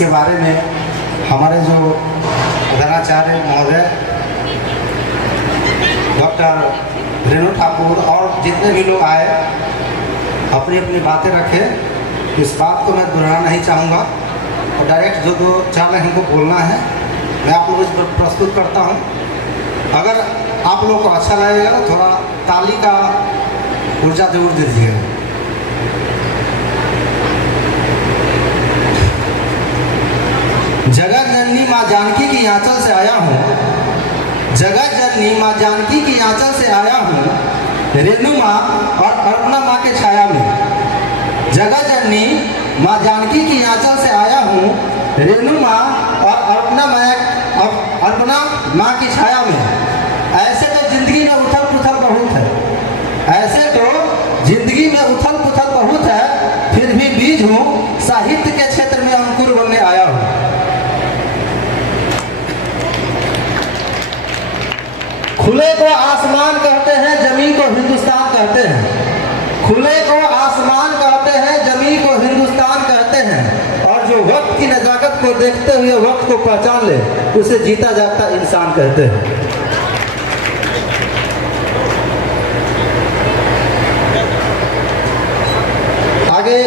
इसके बारे में हमारे जो प्रधानाचार्य महोदय डॉक्टर रेणु ठाकुर और जितने भी लोग आए अपनी अपनी बातें रखे, इस बात को मैं दोहराना नहीं चाहूँगा और डायरेक्ट जो दो चार लाइन हमको बोलना है मैं आप लोगों को प्रस्तुत करता हूँ। अगर आप लोगों को अच्छा लगेगा तो थोड़ा ताली का ऊर्जा जरूर दीजिएगा। जगत जननी माँ जानकी की आंचल से आया हूँ, जगत जननी माँ जानकी की आंचल से आया हूँ, रेणु माँ और अर्पणा माँ के छाया में। जगत जननी माँ जानकी की आंचल से आया हूँ, रेणु माँ और अर्पणा माँ की छाया में। ऐसे तो जिंदगी में उथल पुथल बहुत है, ऐसे तो जिंदगी में उथल पुथल बहुत है, फिर भी बीज हूँ साहित्य के क्षेत्र में अंकुर बनने आया हूँ। खुले को आसमान कहते हैं, जमीन को हिंदुस्तान कहते हैं। खुले को आसमान कहते हैं, जमीन को हिंदुस्तान कहते हैं। और जो वक्त की नजाकत को देखते हुए वक्त को पहचान ले, उसे जीता जागता इंसान कहते हैं। आगे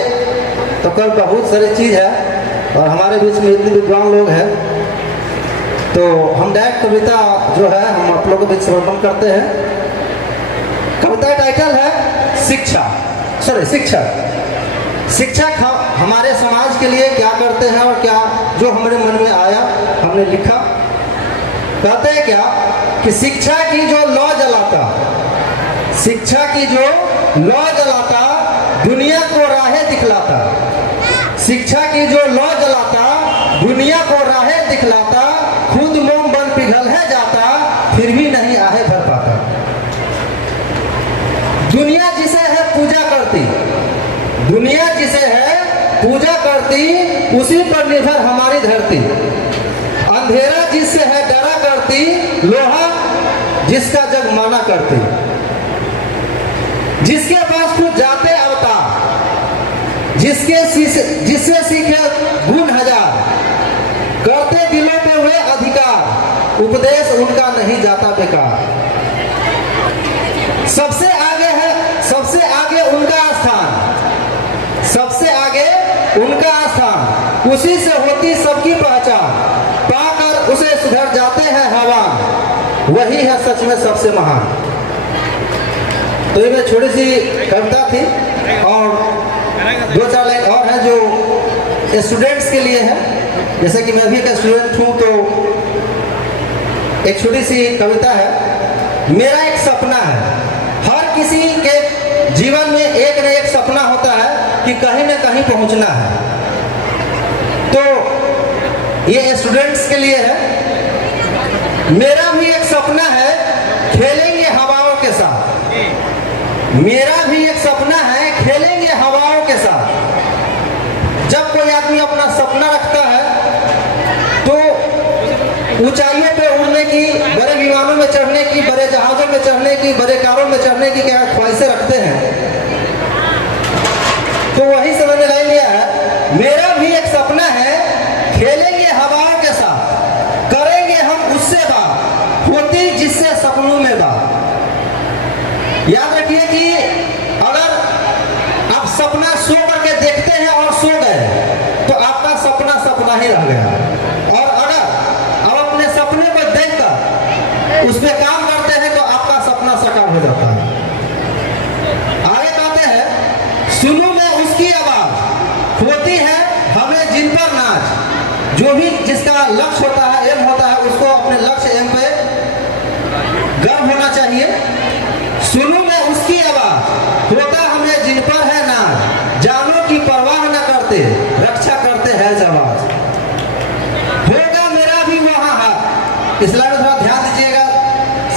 तो कल बहुत सारी चीज है और हमारे बीच में इतने विद्वान लोग हैं, तो हम डायरेक्ट कविता जो है हम आप लोगों के बीच समर्पण करते हैं। कविता टाइटल है शिक्षा। शिक्षक हमारे समाज के लिए क्या करते हैं और क्या जो हमारे मन में आया हमने लिखा। कहते हैं क्या कि शिक्षा की जो लौ जलाता, शिक्षा की जो लौ जलाता दुनिया को राहें दिखलाता। शिक्षा की जो लौ जलाता दुनिया को राहें दिखलाता, खुद मोम बन पिघल है जाता, फिर भी नहीं आहे भर पाता। दुनिया जिसे है पूजा करती, दुनिया जिसे है पूजा करती, उसी पर निर्भर हमारी धरती। अंधेरा जिससे है डरा करती, लोहा जिसका जग माना करती। जिसके पास खुद जाते अवतार, जिससे सीखे गुण हजार, करते दिलों पे हुए अधिकार, उपदेश उनका नहीं जाता बेकार। सबसे आगे है, सबसे आगे उनका स्थान, सबसे आगे उनका स्थान, उसी से होती सबकी पहचान। पाकर उसे सुधर जाते हैं हैवान, वही है सच में सबसे महान। तो ये मेरी छोटी सी कविता थी और दो चार लाइन और है जो स्टूडेंट्स के लिए है। जैसे कि मैं भी एक स्टूडेंट हूँ, तो एक छोटी सी कविता है। मेरा एक सपना है, हर किसी के जीवन में एक न एक सपना होता है कि कहीं न कहीं पहुंचना है। तो ये स्टूडेंट्स के लिए है। मेरा भी एक सपना है, खेलेंगे हवाओं के साथ। मेरा भी एक सपना है, खेलेंगे हवाओं के साथ। जब कोई आदमी अपना सपना रखता है तो ऊंचाइयों पे उड़ने की, बड़े विमानों में चढ़ने की, बड़े जहाजों में चढ़ने की, बड़े कारों में चढ़ने की क्या ख्वाहिशें रखते हैं। तो वही से मैंने लाइन लिया है, मेरा भी एक सपना है, खेलेंगे हवाओं के साथ, करेंगे हम उससे बात, होती जिससे सपनों में बात। याद रखिए कि अगर आप सपना सो करके देखते हैं और सो गए तो आपका सपना सपना ही रह गया। और अगर आप अपने सपने को देखकर उस पर काम करते हैं तो आपका सपना साकार हो जाता है। आगे कहते हैं, सुनूं मैं उसकी आवाज, होती है हमें जिन पर नाज। जो भी जिसका लक्ष्य होता है, एम होता है, उसको अपने लक्ष्य एम पे गर्व होना चाहिए। सुनूं मैं उसकी आवाज, होता हमें जिन पर है नाज। जानों की परवाह न करते, रक्षा करते हैं जवाज। होगा मेरा भी वहां हाथ, इस लाइन में थोड़ा ध्यान दीजिएगा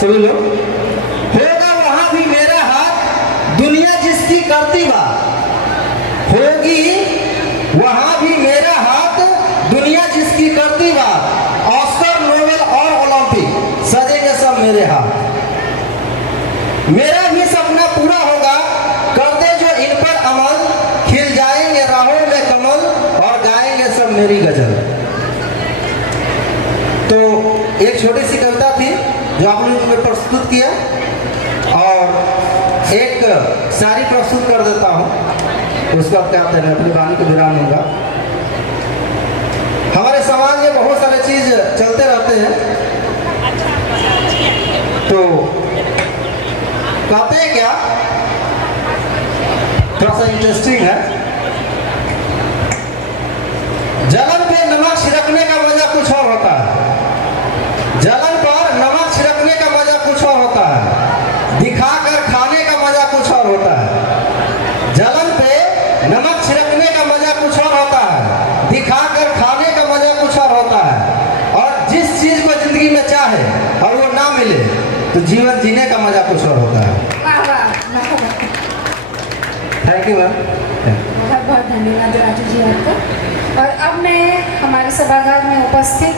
सभी लोग। होगा वहां भी मेरा हाथ, दुनिया जिसकी करती बात। होगी वहां भी मेरा हाथ, दुनिया जिसकी करती बात। ऑस्कर, नोबेल और ओलंपिक सजेंगे सब मेरे हाथ। मेरा भी सपना पूरा होगा, कर दे जो इन पर अमल, खिल जाएंगे राहों में कमल और गाएंगे सब मेरी गजल। तो एक छोटी सी कविता थी जो आप लोगों ने प्रस्तुत किया, और एक शायरी प्रस्तुत कर देता हूँ, उसका क्या कहते हैं, अपनी वाणी को विराम दूंगा। हमारे समाज में बहुत सारे चीज चलते रहते हैं, तो कहते हैं क्या, थोड़ा सा इंटरेस्टिंग है। जलन पे नमक छिड़कने का मजा कुछ और होता है, जलन पर नमक छिड़कने का मजा कुछ और होता है, दिखाकर खाने का मजा कुछ और होता है। जलन पे नमक छिड़कने का मजा कुछ और होता है, दिखाकर खाने का मजा कुछ और होता है। और जिस चीज को जिंदगी में चाहे और वो ना मिले तो जीवन जीने का मजा कुछ और होता है। Thank you ma'am. बहुत बहुत धन्यवाद राजू जी आपका। और अब मैं हमारे सभागार में उपस्थित